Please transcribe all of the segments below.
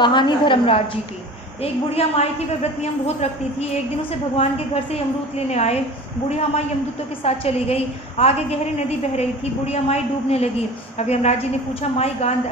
कहानी धर्मराज जी की। एक बुढ़िया माई थी, वह व्रत नियम बहुत रखती थी। एक दिन उसे भगवान के घर से यमदूत लेने आए। बुढ़िया माई यमदूतों के साथ चली गई। आगे गहरी नदी बह रही थी। बुढ़िया माई डूबने लगी। अब यमराज जी ने पूछा, माई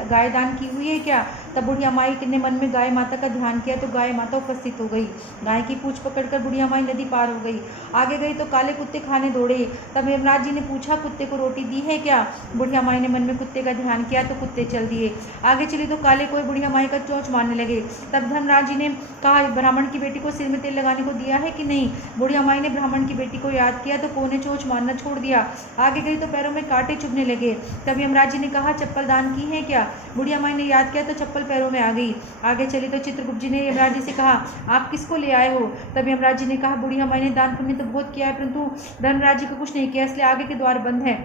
गाय दान की हुई है क्या? तब बुढ़िया माई ने मन में गाय माता का ध्यान किया तो गाय माता उपस्थित हो गई। गाय की पूंछ पकड़कर बुढ़िया माई नदी पार हो गई। आगे गई तो काले कुत्ते खाने दौड़े। तब यमराज जी ने पूछा, कुत्ते को रोटी दी है क्या? बुढ़िया माई ने मन में कुत्ते का ध्यान किया तो कुत्ते चल दिए। आगे चली तो काले कोई बुढ़िया माई का चोंच मारने लगे। तब धर्मराज जी ने कहा, ब्राह्मण की बेटी को सिर में तेल लगाने को दिया है कि नहीं? बुढ़िया माई ने ब्राह्मण की बेटी को याद किया तो कोई ने चोंच मारना छोड़ दिया। आगे गई तो पैरों में कांटे चुभने लगे। तब यमराज जी ने कहा, चप्पल दान की है क्या? बुढ़िया माई ने याद किया तो चप्पल पैरों में आ गई। आगे चली तो चित्रगुप्त जी ने यमराज जी से कहा, आप किसको ले आए हो? तब यमराज जी ने कहा, बुढ़िया माई ने दान पुण्य तो बहुत किया है, परंतु धर्मराज जी को कुछ नहीं किया, इसलिए आगे के द्वार बंद है।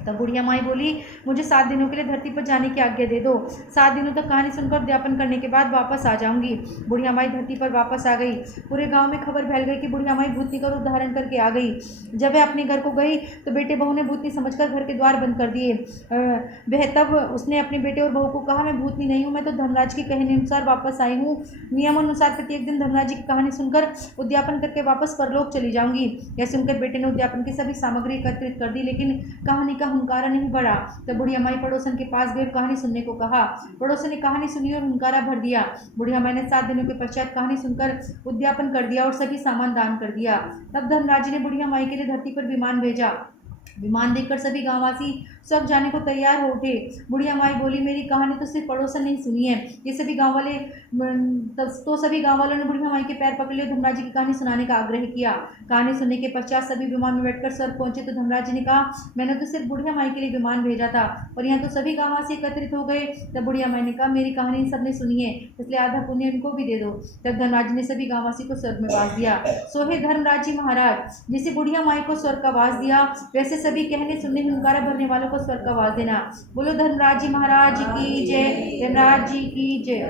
तब बुढ़िया माई बोली, मुझे 7 दिनों के लिए धरती पर जाने की आज्ञा दे दो। 7 दिनों तक कहानी सुनकर उद्यापन करने के बाद वापस आ जाऊंगी। बुढ़िया माई धरती पर वापस आ गई। पूरे गांव में खबर फैल गई कि बुढ़िया माई भूतनी का रूप धारण करके आ गई। जब वह अपने घर को गई तो बेटे बहू ने भूतनी समझकर घर के द्वार बंद कर दिए। वह तब उसने अपने बेटे और बहू को कहा, मैं भूतनी नहीं हूँ, मैं तो धर्मराज की कहने अनुसार वापस आई हूँ। नियमानुसार प्रत्येक दिन धर्मराज जी की कहानी सुनकर उद्यापन करके वापस परलोक चली जाऊंगी। यह सुनकर बेटे ने उद्यापन की सभी सामग्री एकत्रित कर दी, लेकिन कहानी का हुंकारा नहीं बढ़ा। तब बुढ़िया माई पड़ोसन के पास गई, कहानी सुनने को कहा। पड़ोसन ने कहानी सुनी और हुंकारा भर दिया। बुढ़िया माई ने 7 दिनों के पश्चात कहानी सुनकर उद्यापन कर दिया और सभी सामान दान कर दिया। तब धर्मराज जी ने बुढ़िया माई के लिए धरती पर विमान भेजा। विमान देखकर सभी गांववासी सब जाने को तैयार हो उठे। बुढ़िया माई बोली, मेरी कहानी तो सिर्फ पड़ोसन नहीं सुनी है, ये सभी गांव वाले तो सभी गांव वालों ने बुढ़िया माई के पैर पकड़ लिए, धर्मराज जी की कहानी सुनाने का आग्रह किया। कहानी सुनने के पश्चात सभी विमान में बैठकर स्वर्ग पहुंचे तो धर्मराज जी ने कहा, मैंने तो सिर्फ बुढ़िया माई के लिए विमान भेजा था और यहाँ तो सभी गांववासी एकत्रित हो गए। तब बुढ़िया माई ने कहा, मेरी कहानी सबने सुनी है, इसलिए आधा पुण्य इनको भी दे दो। तब धर्मराज जी ने सभी गांववासी को स्वर्ग में वास दिया। सो हे धर्मराज जी महाराज, जिसे बुढ़िया माई को स्वर्ग का वास दिया, वैसे सभी कहने सुनने हुंकारा भरने वालों को स्वर्ग का वास देना। बोलो धर्मराज जी महाराज की जय, धर्मराज जी की जय।